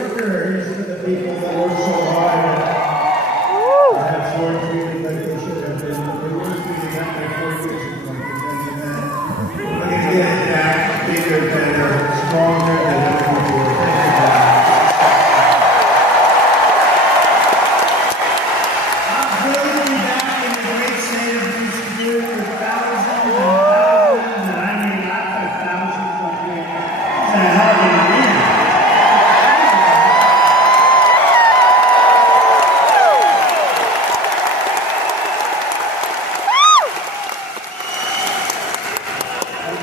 worker. He's for the people that work so hard. I have short treated like they should have been. They were treated that way 4 years ago. We're going to get it back bigger, better, stronger than ever before. Thank you, guys.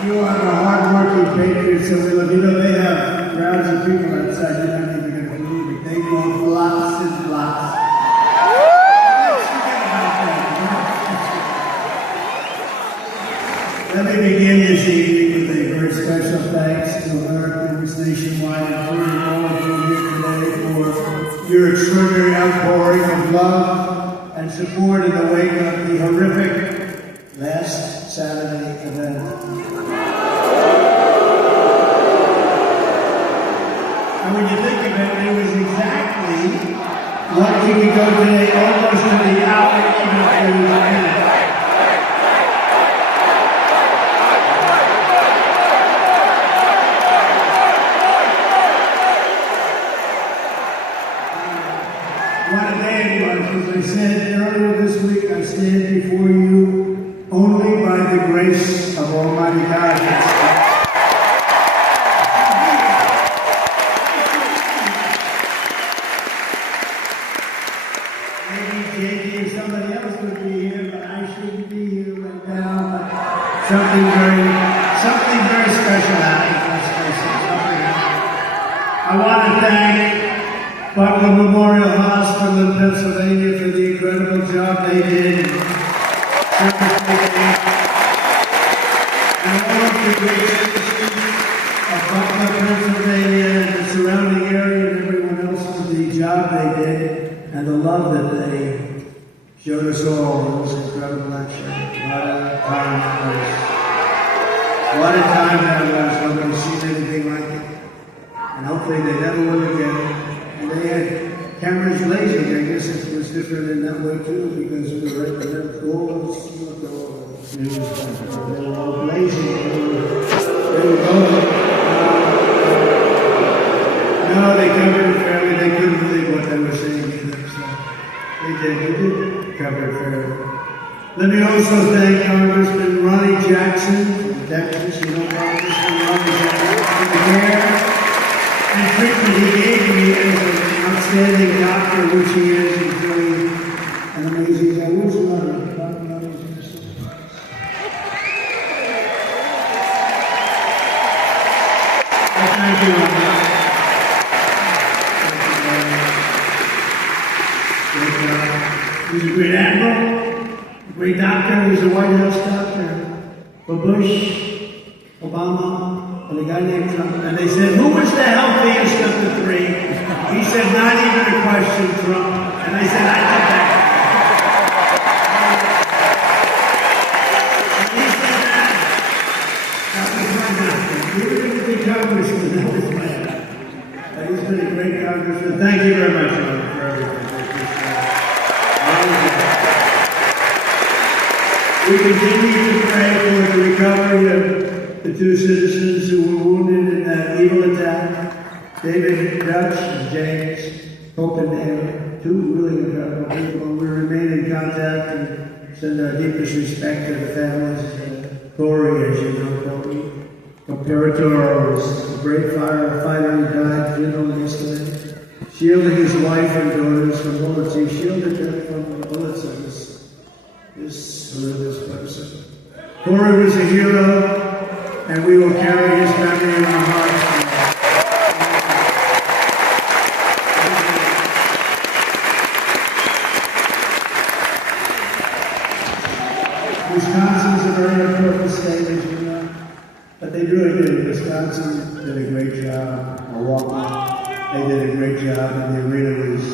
You are a hard-working patriot, so we love you. Know, they have crowds of people outside. You're not even going to believe it. They go blocks and blocks. Let me begin this evening with a very special thanks to Americans nationwide, including all of you here today, for your extraordinary outpouring of love and support in the wake of the horrific last Saturday event. And when you think of it, it was exactly 1 week ago today, almost to the hour, even if it was a minute. What a day it was. As I said earlier this week, I stand before you only by the grace of Almighty God. Maybe if somebody else would be here, but I shouldn't be here right now. But something very special happened. I want to thank Butler Memorial Hospital in Pennsylvania for the incredible job they did. And all of the great citizens of Butler, Pennsylvania, and the surrounding area, and everyone else for the job they did. And the love that they showed us all in this incredible action. What a time that was. What a time that was. Nobody's seen anything like it. And hopefully they never will again. And they had cameras blazing. I guess it was different in that way too, because we were at the goals. They were all blazing. They were going. No, they covered it fairly. They couldn't believe what they were saying either. They did cover it fairly. Let me also thank Congressman Ronnie Jackson from Texas. You know Congressman Ronnie Jackson for the care and treatment he gave me as an outstanding doctor, which he is. He's really an amazing guy. Where's Ronnie? Thank you, Ronnie. He was a great admiral, a great doctor. He was a White House doctor for Bush, Obama, and a guy named Trump. And they said, who was the healthiest of the three? He said, not even a question, Trump. And I said, I did that. And he said that was my doctor. He didn't think congressman, that was my doctor. He's been a great congressman. Thank you very much, Ron, for everything. We continue to pray for the recovery of the two citizens who were wounded in that evil attack, David Dutch and James Oppenheimer, two really incredible people. We remain in contact and send our deepest respect to the families. Corey, as you know, Corey Operator was a great firefighter who died funeral yesterday, shielding his wife and daughters from bullets. He shielded them from the bullets of this horrendous person. Corey was a hero, and we will carry his memory in our hearts. Wisconsin is a very important state, as you know, but they really did. Wisconsin did a great job. Milwaukee, they did a great job, and the arena was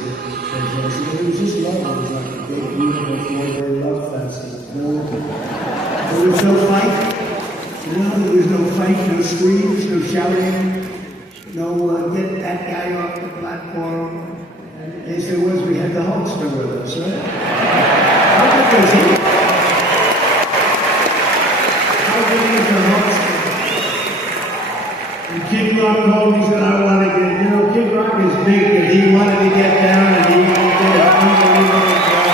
fantastic. It was just love. It was like a big, beautiful four-day love festival. There was no fight. There was no fight, no screams, no shouting. no, get that guy off the platform. And they said, was we had the Hulkster with us, right? How good is he? How good is the Hulkster? And Kid Rock told me, said, I want to get, Kid Rock is big, and he wanted to get down, and he did an unbelievable job.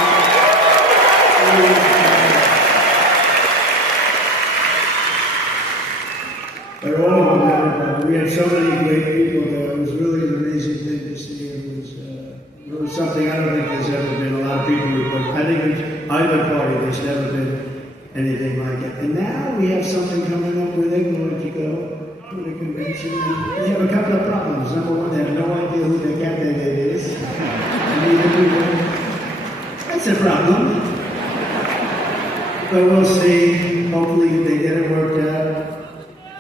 But all of them, we had so many great people there. It was really an amazing thing to see. It was something I don't think there's ever been. A lot of people report. I think it's either party, there's never been anything like it. And now we have something coming up where they're going to go to the convention. And they have a couple of problems. Number one, they have no idea who their candidate is. Neither do they. That's a problem. But we'll see. Hopefully they get it worked out.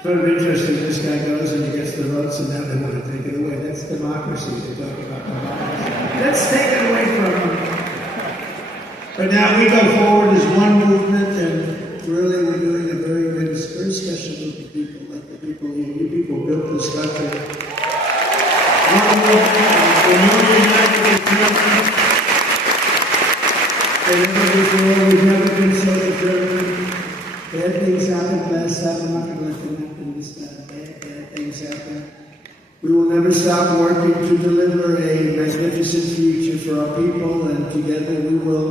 Sort of interesting, this guy goes and he gets the votes and now they want to take it away. That's democracy. They talk about democracy. Let's take it away from them. But now we go forward as one movement and really we're doing a very special group of people, like the people you people built this country. One movement, we're more united than Germany. We've never been so determined. Bad things happen, last time I'm not going to let them happen this time. Bad things happen. We will never stop working to deliver a magnificent future for our people, and together we will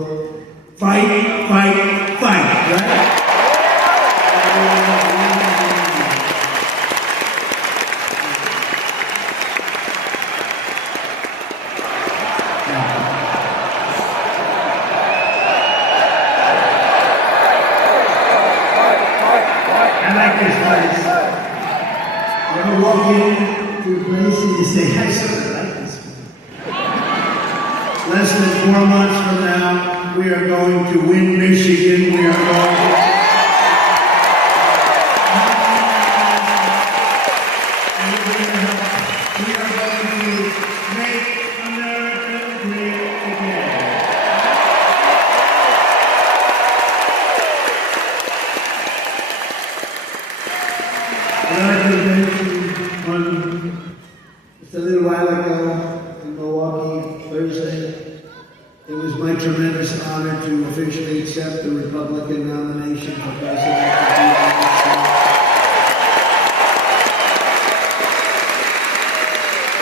fight, right? Walk into a place and you say, I sort of like this one. Less than 4 months from now, we are going to win Michigan. We are going to make America great again. Just a little while ago in Milwaukee, Thursday, it was my tremendous honor to officially accept the Republican nomination for president of the United States.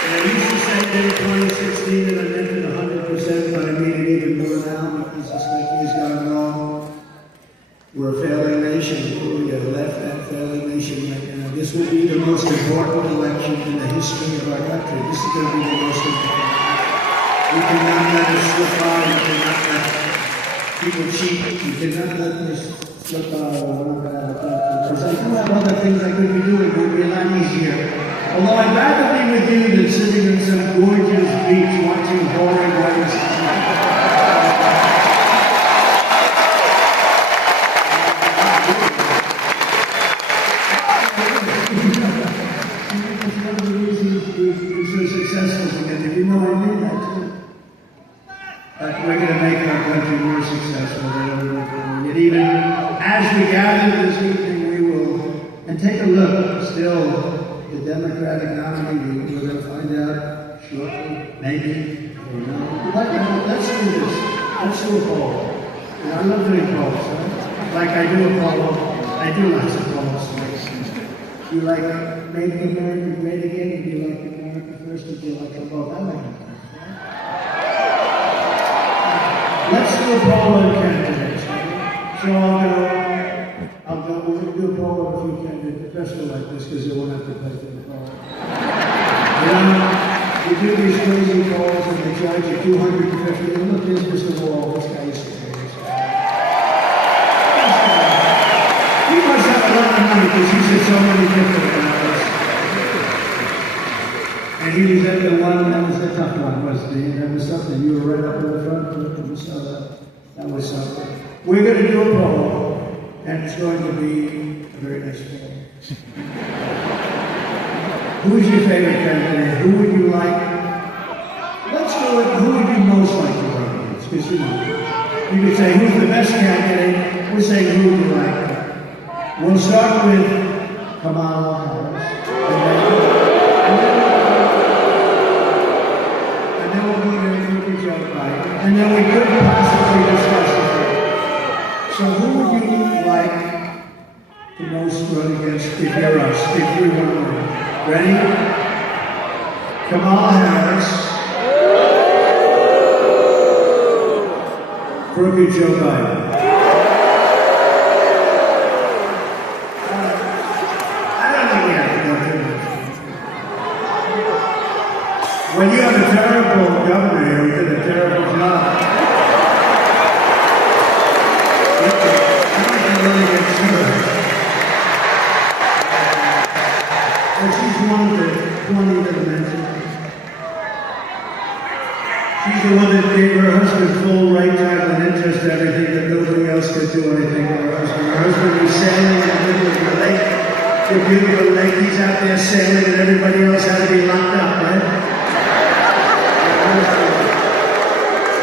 And I used to say in 2016 that I meant it 100%, but I mean it even more now because this country has gone wrong. We're a failing nation. We have left that failing nation right now. This will be the most important election in the history of our country. This is going to be the most important. We cannot let it slip by. We cannot let people cheat. We cannot let this slip by. Because I do have other things I could be doing. It would be a lot easier. Although I'd rather be with you than sitting in some gorgeous beach watching boring waves. We're going to make our country more successful than ever before. And even as we gather this evening, we will, and take a look, still, the Democratic nominee, we're going to find out shortly, maybe, or no. But let's do this. Let's do a poll. And I love doing polls, right? Like I do a poll. I do lots of polls. Do you like Make America Great Again? Or do you like America First? Or do you like them both? I like them both. Let's do a poll on candidates. So we're going to do a poll on a few candidates, especially like this, because they won't have to pay for the poll. We do these crazy polls and they charge you $250. And look, here's Mr. Wall, this guy is serious. He must have a lot of money because he said so many different things. And he was at the one, that was the tough one, wasn't he? That was something. You were right up in the front. That was something. We're going to do a poll, and it's going to be a very nice poll. Who's your favorite candidate? Who would you like? Let's do it. Who would you most like to run against? Because you could say, who's the best candidate? We'll say, who would you like? We'll start with Kamala Harris. no voted for Joe Biden, and then we couldn't possibly discuss it. So who would you like the most run against if you're us, if you want to win? Ready? Kamala Harris. Crooked Joe Biden. I don't think we have to go too much. When you have a terrible governor here who did a terrible job, I don't really get sure. But she's one of the 20 that I mentioned. She's the one that gave her husband full right time and interest to everything that nobody else could do anything for her husband. Her husband was sailing in the middle of the lake, the beautiful lake. He's out there sailing and everybody else had to be locked up, right?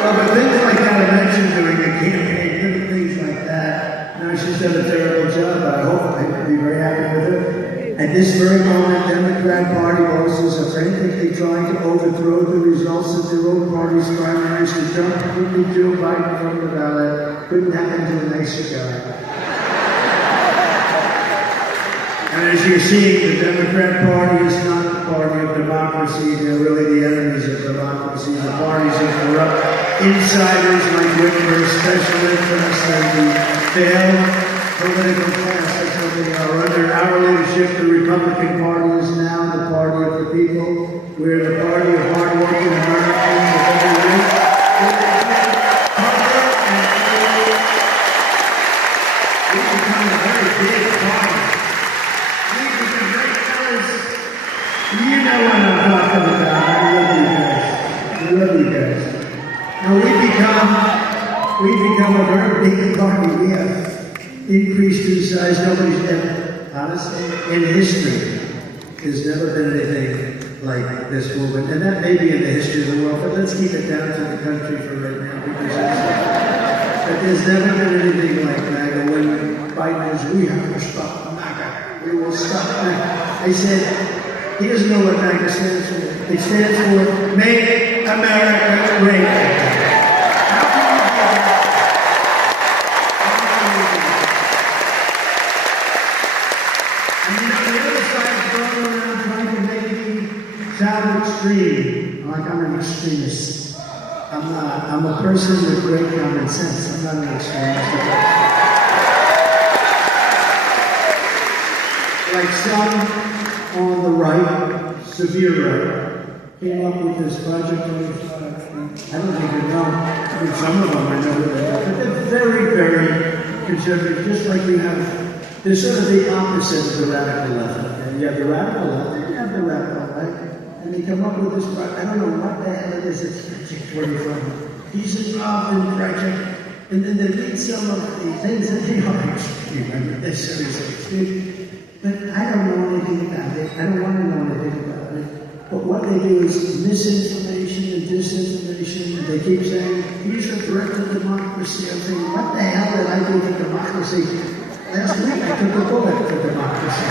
Well, but things like that I mentioned during the campaign, little things like that. Now she's done a terrible job, but I hope I can be very happy with her. At this very moment, Democrat Party bosses are frantically trying to overthrow the results of their own party's primaries to jump quickly Joe Biden from the ballot. Couldn't happen to a nicer guy. And as you're seeing, the Democrat Party is not the party of democracy. They're really the enemies of democracy. The parties of corrupt insiders like Whitmer, special interests, and the failed political class. That's what they are. Under our leadership, the Republican Party is now the party of the people. We're the party of hardworking Americans of every race. We've become a very big party. We've become great fellas. You know what I'm talking about. I love you guys. I love you guys. Now we've become a very big party. We have increased in size. Nobody's ever, honestly, in history, there's never been anything like this movement. And that may be in the history of the world, but let's keep it down to the country for right now, because but there's never been anything like MAGA. When Biden was, we have to stop MAGA. We will stop MAGA. I said, he doesn't know what MAGA stands for. It stands for Make America Great Again. Sound extreme, like I'm an extremist. I'm not. I'm a person with great common sense. I'm not an extremist. Like some on the right, severe right, came up with this project. I don't even know. I mean, some of them I know who they are, but they're very, very conservative. Just like we have, they're sort of the opposite of the radical left. And you have the radical left, and you have the radical right. And they come up with this, I don't know what the hell it is, it's Project 25. He's involved in Project, and then they read some of the things that they are extreme. I mean, they're seriously extreme. But I don't know anything about it. I don't want to know anything about it. But what they do is misinformation and disinformation. They keep saying, he's a threat to democracy. I'm saying, what the hell did I do to democracy? Last week I took a bullet for democracy.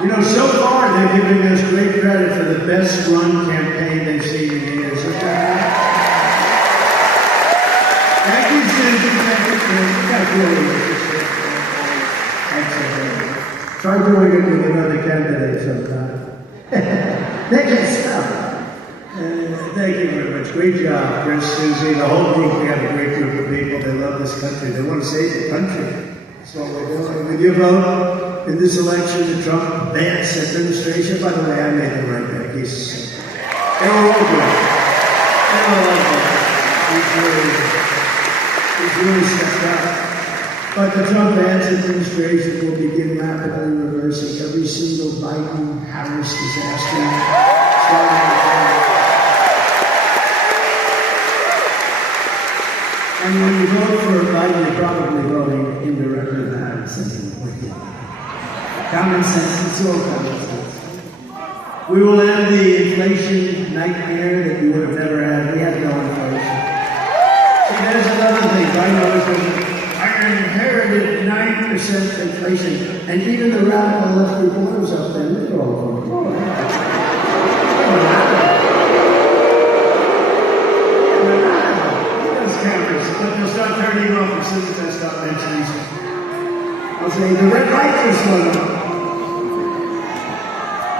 You know, so far they're giving us great credit for the best run campaign they've seen in years. Thank you, Susan. Thank you, Susan. Try doing it with another candidate sometime. They can stop. Thank you very much. Great job, Chris, Susie, the whole group. We have a great group of people. They love this country. They want to save the country. That's what we're doing. With your vote in this election, the Trump-Vance administration, by the way, I made them right back. They were all good. They were all good. He's really stepped up. But the Trump-Vance administration will begin rapidly reversing every single Biden-Harris disaster. And when you vote for Biden, you're probably voting indirectly in the House anyway. Common sense, it's all common sense. We will end the inflation nightmare that you would have never had. We had no inflation. See, there's another thing. Biden always says, I inherited 9% inflation. And even the radical left reporters up there, they're all going, oh, but they'll start turning off as soon as I start mentioning something. I'll say, the red light is on.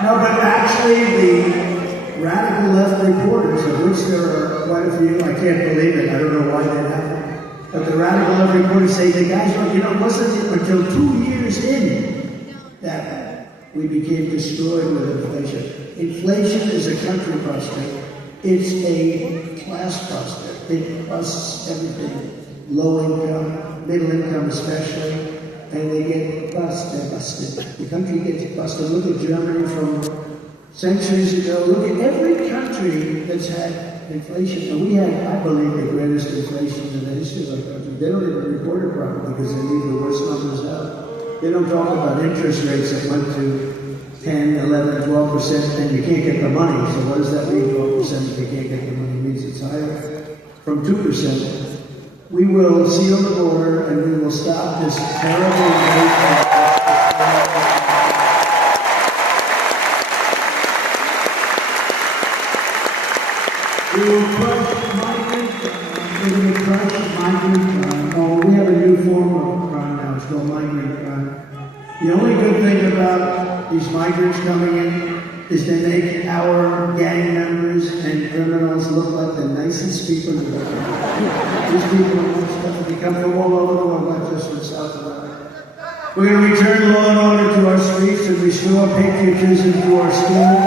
No, but actually the radical left reporters, of which there are quite a few, I can't believe it, I don't know why that happened, but the radical left reporters say, the guys, look, it wasn't until 2 years in that we became destroyed with inflation. Inflation is a country buster. It's a class buster. It busts everything. Low income, middle income especially, and they get busted. The country gets busted. Look at Germany from centuries ago. Look at every country that's had inflation. And we had, I believe, the greatest inflation in the history of our country. They don't even report it properly because they leave the worst numbers out. They don't talk about interest rates that went to 10, 11, 12%, and you can't get the money. So what does that mean, 12% if you can't get the money? It means it's higher. From 2%. We will seal the border and we will stop this terrible rate. We will crush migrant. We're going to crush migrant. We have a new form of crime now. It's called migrant crime. The only good thing about these migrants coming in is they make our gang members and criminals look like the nicest people in the world. These people are stuff. They come from all over the world, not just from South America. We're going to return law and order to our streets and restore patriotism to our schools.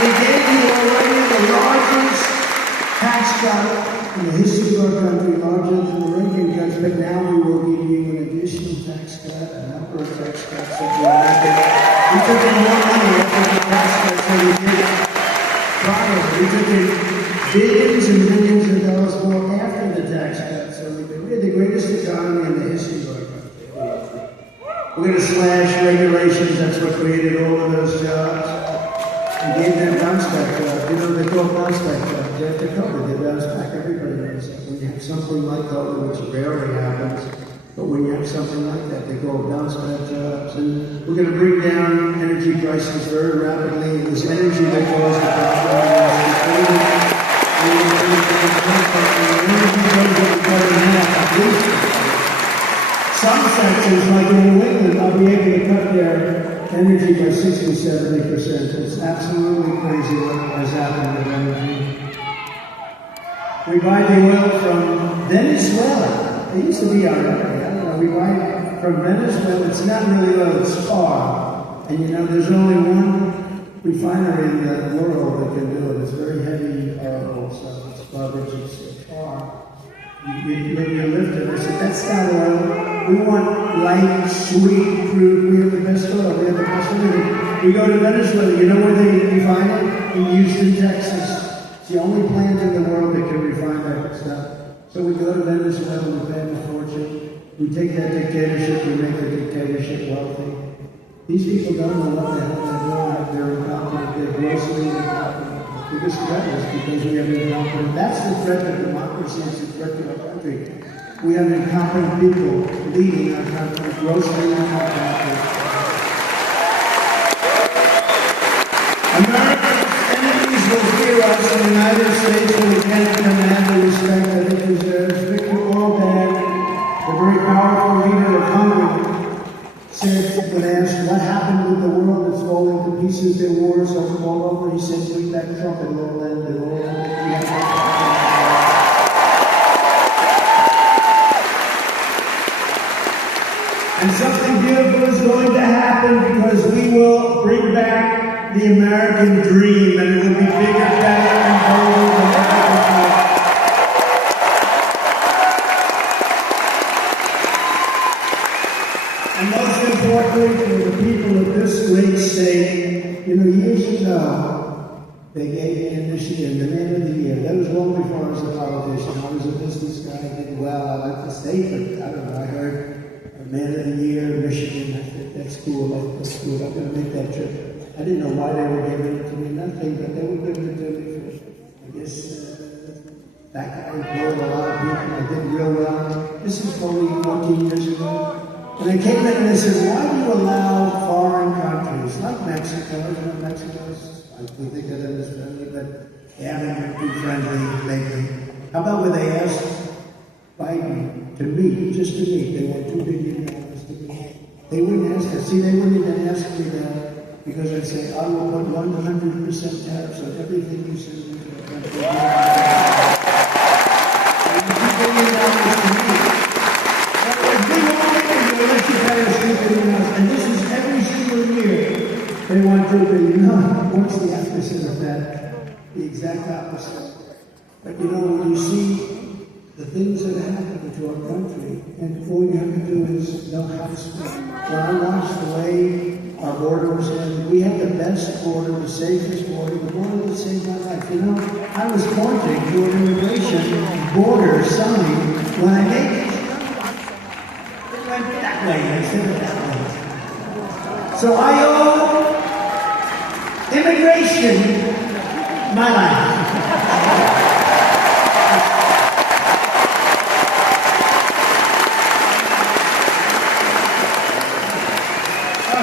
We gave you already the largest tax cut in the history of our country, larger than the Reagan cuts, but now we will give you an additional tax cut, a number of tax cuts that we elected. We took in more money after the tax cuts than we did prior. We took in billions and billions of dollars more after the tax cuts. So we're the greatest economy in the history of our country. We're going to slash regulations. That's what created all of those jobs. We gave them bounce back jobs. You know, they call bounce back jobs. They have to cover. They bounce back. Everybody knows that. When you have something like COVID, which rarely happens, but when you have something like that, they call bounce back jobs. And we're going to bring down energy prices very rapidly. This energy that caused the problem. Some sections, like in New England, will be able to cut their energy by 60, 70%. It's absolutely crazy what has happened with energy. We buy the oil from Venezuela. It used to be our area. I don't know. We buy it from Venezuela. It's not really oil, it's tar. And you know, there's only one refinery in the world that can do it. It's very heavy oil, so it's garbage, it's tar. You lift it. I said, that's not oil. We want light, sweet crude. We have the best oil. We have the best oil. We go to Venezuela. You know where they refine it? In Houston, Texas. It's the only plant in the world that can refine that stuff. So we go to Venezuela, we pay them a fortune. We take that dictatorship, we make the dictatorship wealthy. These people don't know what the hell they're doing. They're incompetent. They're grossly incompetent. The biggest threat is because we have incompetent. That's the threat to democracy. It's the threat to our country. We have incompetent people leading our country, grossly incompetent. America's enemies will fear us. The United States will again command the respect that it deserves. Viktor Orban, the very powerful leader of Hungary, said, when asked what happened with the world that's falling to pieces, there are wars all over, he said, "Leave that trumpet, it'll end it all." And something beautiful is going to happen because we will bring back the American dream, and it will be bigger, better, and bolder than ever before. And most importantly, for the people of this great state, years ago, they gave me in Michigan the here. That was long before I was a politician. I was a business guy. I did well. I liked the state, but I don't know. I heard a man of the year in Michigan. I said, that's cool. That's good. I'm going to make that trip. I didn't know why they were giving it to me. Nothing, but they were giving it to me for, I guess, back I employed a lot of people. I did real well. This is only 14 years ago. And I came in and I said, why do you allow foreign countries like Mexico? You know, Mexico's, we think of them as friendly, but they haven't been too friendly lately. How about when they asked Biden to meet, just to meet? They want $2 billion to meet. They wouldn't ask us. See, they wouldn't even ask me that because I'd say, I will put 100% tariffs on everything you send into the country. $2 billion to meet. And this is every single year they want $2 billion. No, what's the opposite of that? The exact opposite. But you know, when you see the things that are happening to our country, and all you have to do is know how to speak. When I watched the way our border was in, we had the best border, the safest border, the border that saved my life. You know, I was pointing to an immigration border sign when I made it. That way, instead of that way. So I owe immigration my life.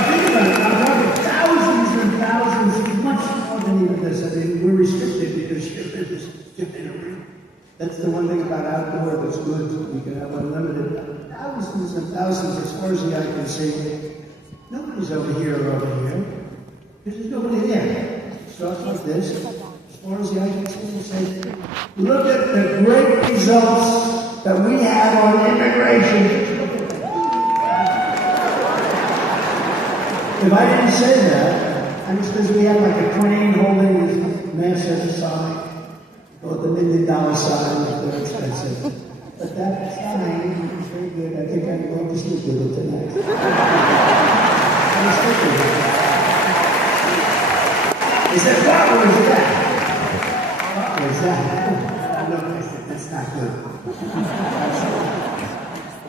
Think about it. I'm talking thousands and thousands, much more than even this. I mean, we're restricted because shipment is different. That's the one thing about outdoor that's good. You can have unlimited thousands and thousands as far as the eye can see. Nobody's over here or over here. There's nobody there. It starts like this. As far as the eye can see, you say, look at the great results that we have on immigration. If I didn't say that, and it's because we have like a crane holding this massive sign. Well, the $1 million sign is very expensive. But that sign is very good. I think I'm going to sleep with it tonight. I'm going to sleep with it. He said, what was that? What was that? No, I said, that's not good.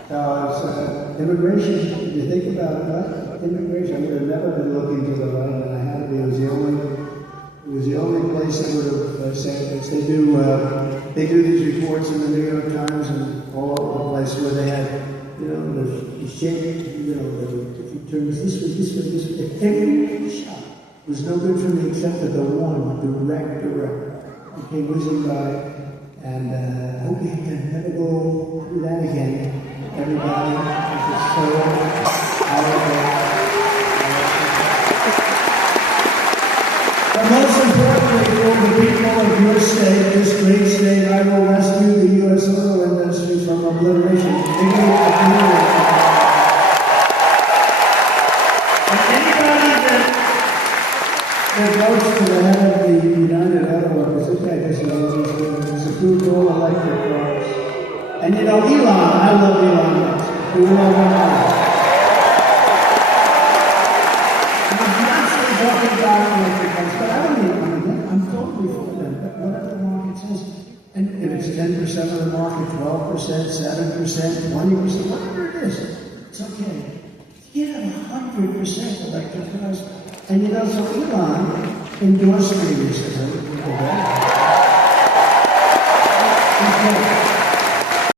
So, immigration, if you think about it, immigration, I would have never been looking to the right, and I had to be. It was the only place that would have said this. They do these reports in the New York Times and all over the place where they had, you know, the shape, you know, if you turn this way. Every shot was no good for me except for the one direct. It came whizzing by, and I hope you can never go through that again. Everybody, it's so powerful. But most importantly, for the people of your state, this great state, I will rescue the U.S. oil industry from obliteration. And anybody that goes to the head of the United Auto Workers, this guy just knows he's approved all electric cars. And you know, Elon, I love Elon Musk. We all love him. Talking about electric cars, but I don't need one of them. I'm totally for them. But whatever the market says, and if it's 10% of the market, 12%, 7%, 20%, whatever it is, it's okay. You have 100% electric cars. And you know, so Elon endorsed me recently. Okay.